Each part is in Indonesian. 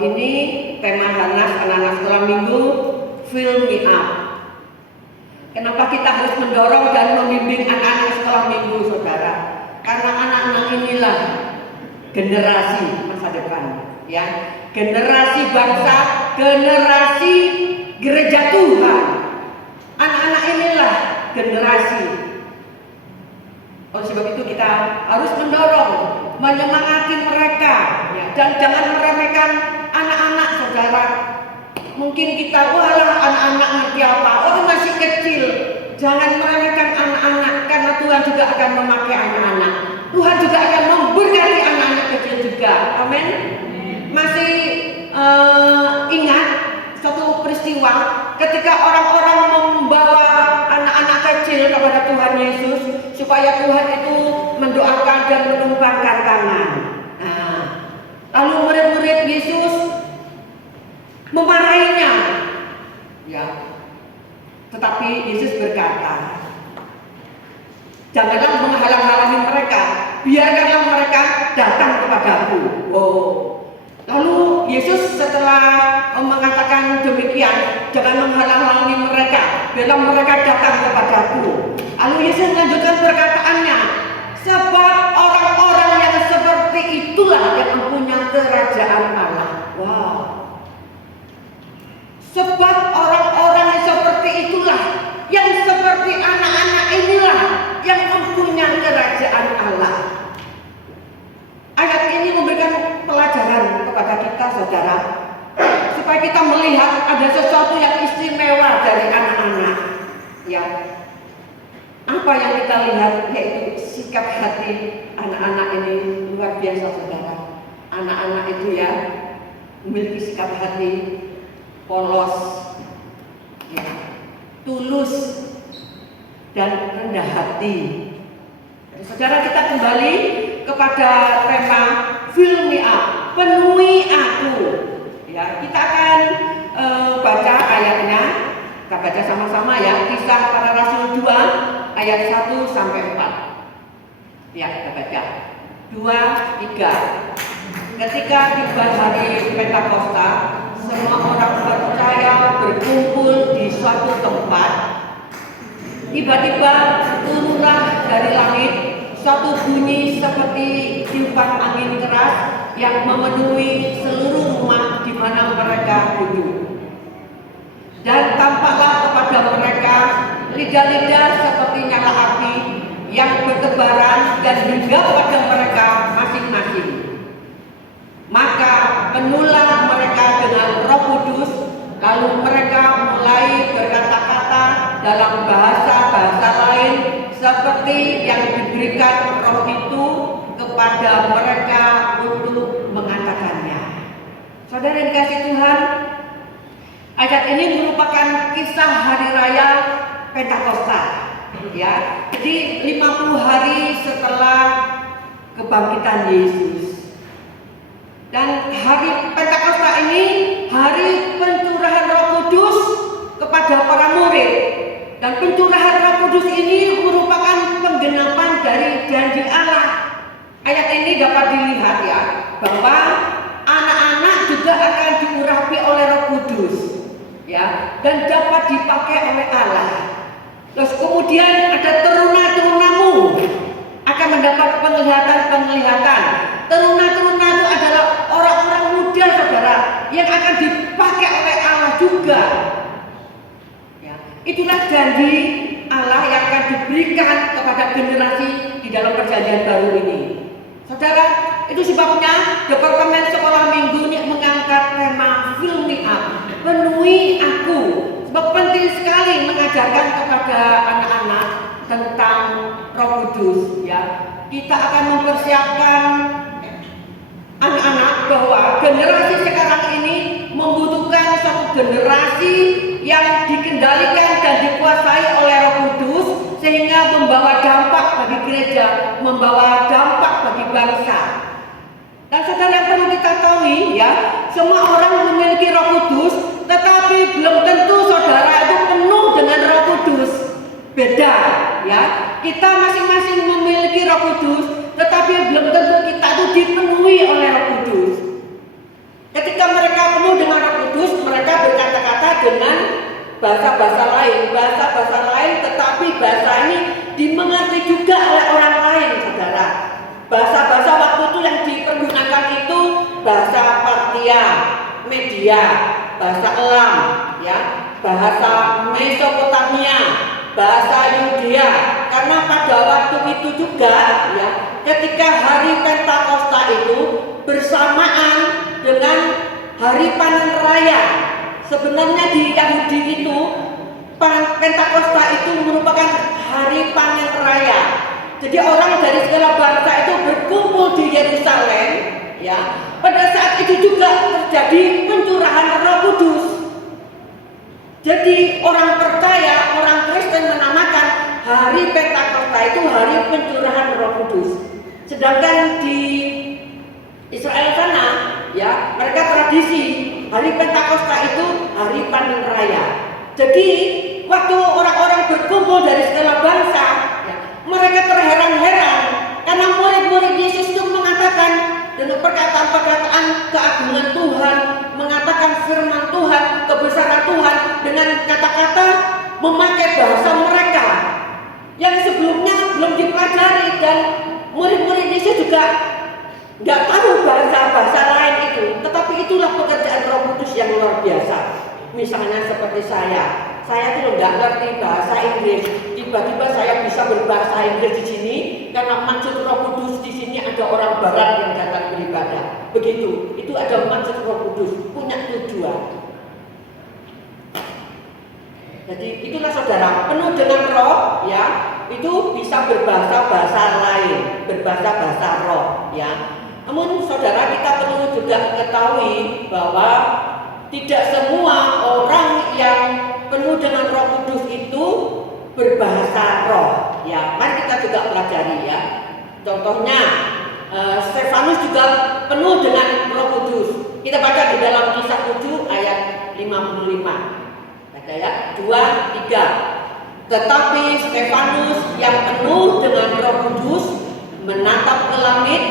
ini tema Hanas anak-anak sekolah minggu, Fill Me Up. Kenapa kita harus mendorong dan membimbing anak-anak sekolah minggu, saudara? Karena anak-anak inilah generasi masa depan, ya, generasi bangsa, generasi gereja Tuhan. Anak-anak inilah generasi. Oleh sebab itu kita harus mendorong, menyemangati mereka, ya, dan jangan meremehkan anak-anak, saudara. Mungkin kita, walah anak-anak ngerti apa, oh masih kecil. Jangan meremehkan anak-anak, karena Tuhan juga akan memakai anak-anak. Tuhan juga akan memberkati anak-anak kecil juga. Amin. Masih ingat satu peristiwa ketika orang-orang membawa anak-anak kecil kepada Tuhan Yesus supaya Tuhan itu mendoakan dan menumpangkan tangan. Nah, lalu murid-murid Yesus memarahinya, ya. Tetapi Yesus berkata, janganlah menghalang-halangi mereka, biarkanlah mereka datang kepadaku. Oh, lalu Yesus setelah mengatakan demikian, jangan menghalang-halangi mereka, biarlah mereka datang kepadaku. Lalu Yesus melanjutkan perkataannya, sebab orang-orang yang seperti itulah yang mempunyai kerajaan Allah. Wow. Sebab orang-orang yang seperti itulah, yang seperti anak-anak inilah yang mempunyai kerajaan Allah. Ayat ini memberikan pelajaran kepada kita, saudara, supaya kita melihat ada sesuatu yang istimewa dari anak-anak. Ya, apa yang kita lihat yaitu sikap hati anak-anak ini luar biasa, saudara. Anak-anak itu ya memiliki sikap hati polos, ya, tulus, dan rendah hati. Jadi, saudara, kita kembali kepada tema Fill Me Up, penuhi aku. Ya, kita akan baca ayatnya. Kita baca sama-sama ya, Kisah Para Rasul 2 ayat 1 sampai 4. Ya, kita baca. 2, 3. Ketika tiba hari Pentakosta, semua orang percaya berkumpul di suatu tempat. Tiba-tiba turunlah dari langit suatu bunyi seperti tiupan angin keras yang memenuhi seluruh rumah di mana mereka duduk. Dan tampaklah kepada mereka lidah-lidah seperti nyala api yang bertebaran dan hingga pada mereka masing-masing. Maka penuhlah mereka dengan Roh Kudus, lalu mereka mulai berkata-kata dalam bahasa-bahasa lain seperti yang diberikan Roh itu kepada mereka untuk mengatakannya. Saudara yang dikasihi Tuhan, ayat ini merupakan kisah hari raya Pentakosta, ya. Jadi 50 hari setelah kebangkitan Yesus. Dan hari Pentakosta ini hari pencurahan Roh Kudus kepada para murid. Dan pencurahan Roh Kudus ini merupakan penggenapan dari janji Allah. Ayat ini dapat dilihat ya, bahwa anak-anak juga akan diurapi oleh Roh Kudus, ya, dan dapat dipakai oleh Allah. Terus kemudian ada teruna-terunamu akan mendapat penglihatan-penglihatan. Teruna-teruna itu adalah orang-orang muda, saudara, yang akan dipakai oleh Allah juga. Ya, itulah janji Allah yang akan diberikan kepada generasi di dalam perjanjian baru ini. Saudara, itu sebabnya Departemen Sekolah Minggu ini mengangkat tema Fill Me Up, penuhi aku. Sebab penting sekali mengajarkan kepada anak-anak tentang Roh Kudus, ya. Kita akan mempersiapkan anak-anak bahwa generasi sekarang ini membutuhkan suatu generasi yang dikendalikan dan dikuasai oleh Roh Kudus sehingga membawa dampak bagi gereja, membawa dampak bagi bangsa. Dan saudara, yang perlu kita tahu ya, semua orang memiliki Roh Kudus, tetapi belum tentu saudara itu penuh dengan Roh Kudus. Beda ya. Kita masing-masing memiliki Roh Kudus, tetapi belum tentu kita itu dipenuhi oleh Roh Kudus. Ketika mereka dengan bahasa-bahasa lain, tetapi bahasa ini dimengerti juga oleh orang lain, saudara. Bahasa-bahasa waktu itu yang dipergunakan itu bahasa Partia, Media, bahasa Elam, ya, bahasa Mesopotamia, bahasa Yudea. Karena pada waktu itu juga, ya, ketika hari Pentakosta itu bersamaan dengan hari panen raya. Sebenarnya di Yahudi itu Pentakosta itu merupakan hari panen raya. Jadi orang dari segala bangsa itu berkumpul di Yerusalem, ya. Pada saat itu juga terjadi pencurahan Roh Kudus. Jadi orang percaya, orang Kristen menamakan hari Pentakosta itu hari pencurahan Roh Kudus. Sedangkan di Israel sana, ya, mereka tradisi hari Pentakosta itu hari panen raya. Jadi waktu orang-orang berkumpul dari segala bangsa, ya, mereka terheran-heran karena murid-murid Yesus itu mengatakan dengan perkataan-perkataan keagungan Tuhan, mengatakan firman Tuhan, kebesaran Tuhan dengan kata-kata memakai bahasa mereka yang sebelumnya belum dipelajari, dan murid-murid Yesus juga nggak tahu bahasa-bahasa lain itu. Tetapi itulah pekerjaan Roh Kudus yang luar biasa. Misalnya seperti saya tuh nggak ngerti bahasa Inggris, tiba-tiba saya bisa berbahasa Inggris di sini karena maksud Roh Kudus di sini ada orang Barat yang datang beribadah. Begitu, itu ada maksud Roh Kudus, punya tujuan. Jadi itulah saudara, penuh dengan Roh, ya, itu bisa berbahasa-bahasa lain, berbahasa-bahasa Roh, ya. Namun saudara, kita perlu juga ketahui bahwa tidak semua orang yang penuh dengan Roh Kudus itu berbahasa roh, ya. Mari kita juga pelajari, ya. Contohnya Stefanus juga penuh dengan Roh Kudus. Kita baca di dalam Kisah 7 ayat 55. Ada, ya, 2, 3. Tetapi Stefanus yang penuh dengan Roh Kudus menatap ke langit,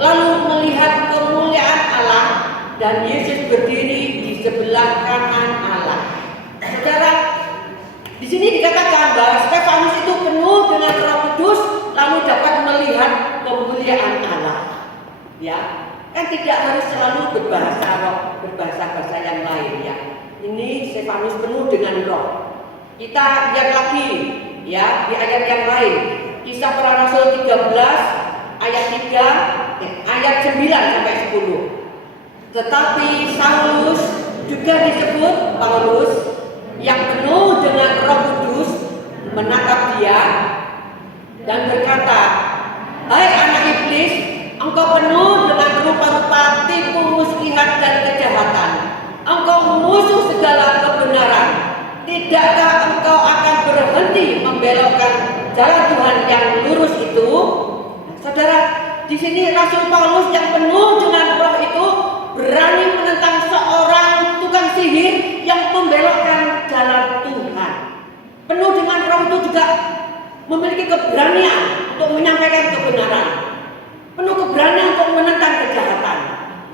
lalu melihat kemuliaan Allah dan Yesus berdiri di sebelah kanan Allah. Saudara, di sini dikatakan bahwa Stefanus itu penuh dengan Roh Kudus lalu dapat melihat kemuliaan Allah. Ya, kan tidak harus selalu berbahasa roh, berbahasa-bahasa yang lain, ya. Ini Stefanus penuh dengan Roh. Kita lihat lagi, ya, di ayat yang lain. Kisah Para Rasul 13 ayat 3 ayat 9 sampai 10. Tetapi Saulus juga disebut Paulus yang penuh dengan Roh Kudus menatap dia dan berkata, "Hai anak iblis, engkau penuh dengan rupa-rupa tipu muslihat dan kejahatan. Engkau musuh segala kebenaran. Tidakkah engkau akan berhenti membelokkan jalan Tuhan yang lurus itu?" Saudara, di sini Rasul Paulus yang penuh dengan Roh itu berani menentang seorang tukang sihir yang membelokkan jalan Tuhan. Penuh dengan Roh itu juga memiliki keberanian untuk menyampaikan kebenaran, penuh keberanian untuk menentang kejahatan.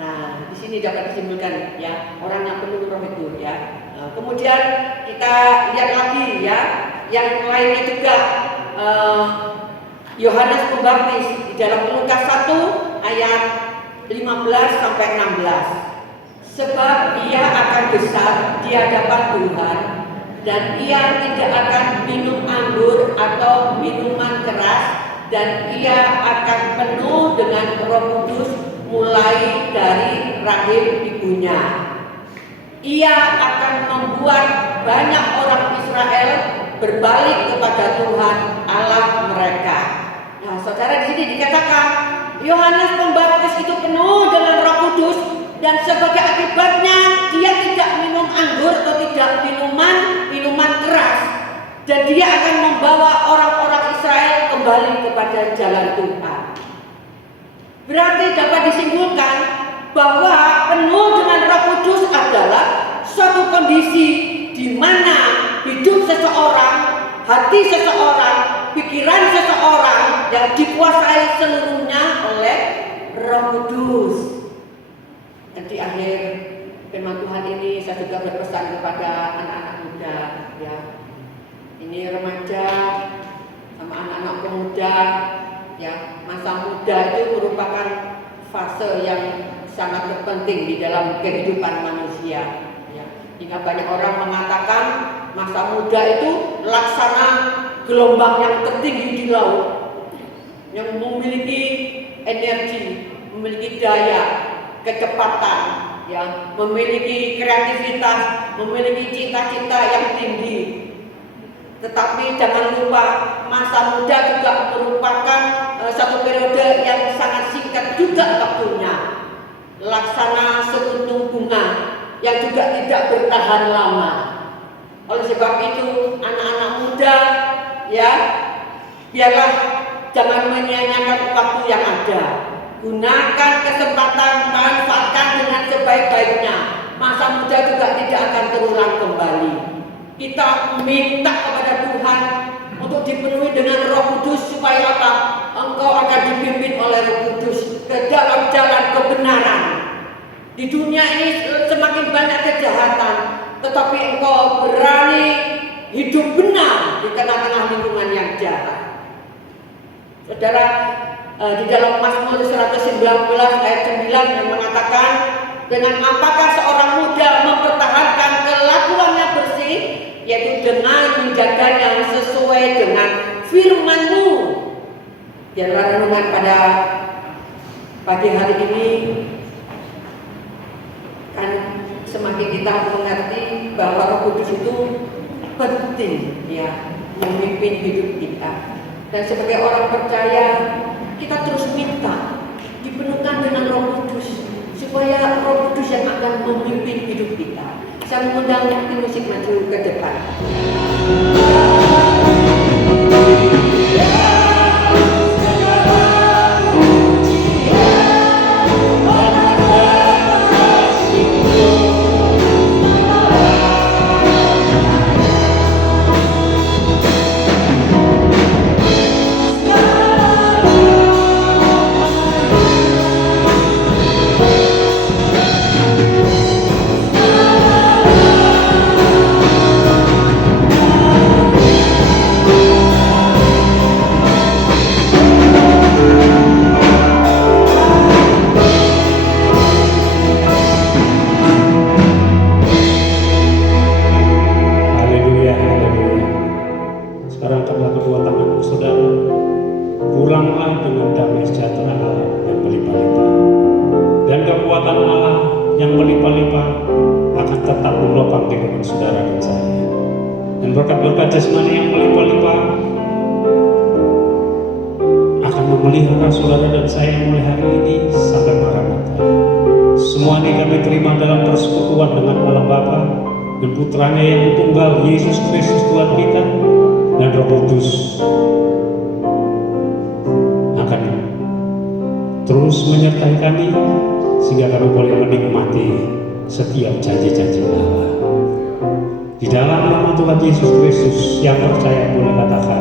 Nah, di sini dapat disimpulkan, ya, orang yang penuh Roh itu, ya. Nah, kemudian kita lihat lagi, ya, yang lainnya juga. Yohanes Pembaptis di dalam Lukas 1 ayat 15 sampai 16. Sebab ia akan besar di hadapan Tuhan, dan ia tidak akan minum anggur atau minuman keras, dan ia akan penuh dengan Roh Kudus mulai dari rahim ibunya. Ia akan membuat banyak orang Israel berbalik kepada Tuhan Allah mereka. Nah, saudara, di sini dikatakan Yohanes Pembaptis itu penuh dengan Roh Kudus, dan sebagai akibatnya dia tidak minum anggur atau tidak minuman keras, dan dia akan membawa orang-orang Israel kembali kepada jalan Tuhan. Berarti dapat disimpulkan bahwa penuh dengan Roh Kudus adalah suatu kondisi di mana hidup seseorang, hati seseorang, pikiran seseorang yang dikuasai seluruhnya oleh Roh Kudus. Dan di akhir firman Tuhan ini saya juga berpesan kepada anak-anak muda, ya. Ini remaja sama anak-anak pemuda, ya. Masa muda itu merupakan fase yang sangat terpenting di dalam kehidupan manusia, ya. Hingga banyak orang mengatakan masa muda itu laksana gelombang yang tertinggi di laut, yang memiliki energi, memiliki daya, kecepatan, ya, memiliki kreativitas, memiliki cita-cita yang tinggi. Tetapi jangan lupa masa muda juga merupakan satu periode yang sangat singkat juga waktunya, laksana sekuntum bunga yang juga tidak bertahan lama. Oleh sebab itu anak-anak muda, ya, biarlah jangan menyia-nyiakan waktu yang ada. Gunakan kesempatan, manfaatkan dengan sebaik-baiknya. Masa muda juga tidak akan terulang kembali. Kita minta kepada Tuhan untuk dipenuhi dengan Roh Kudus supaya apa? Engkau akan dipimpin oleh Roh Kudus ke dalam jalan kebenaran. Di dunia ini semakin banyak kejahatan, tetapi engkau berani hidup benar di tengah-tengah lingkungan yang jahat. Saudara, di dalam Mazmur 119 ayat 9 yang mengatakan, dengan apakah seorang muda mempertahankan kelakuannya bersih, yaitu dengan menjaganya sesuai dengan firman-Mu. Biarlah renungan pada pagi hari ini kan semakin kita mengerti bahwa Roh Kudus itu penting, ya, memimpin hidup kita. Dan sebagai orang percaya, kita terus minta dipenuhkan dengan Roh Kudus supaya Roh Kudus yang akan memimpin hidup kita. Saya mengundang tim musik maju ke depan. Berkat jasmani yang melimpah-limpah akan memelihara saudara dan saya mulai hari ini sampai Maranatha. Semua ini kami terima dalam persekutuan dengan Allah Bapa dan Putranya yang tunggal, Yesus Kristus Tuhan kita, dan Roh Kudus akan terus menyertai kami sehingga kami boleh menikmati setiap janji-janji Allah. Di dalam nama Tuhan Yesus Kristus, yang percaya boleh katakan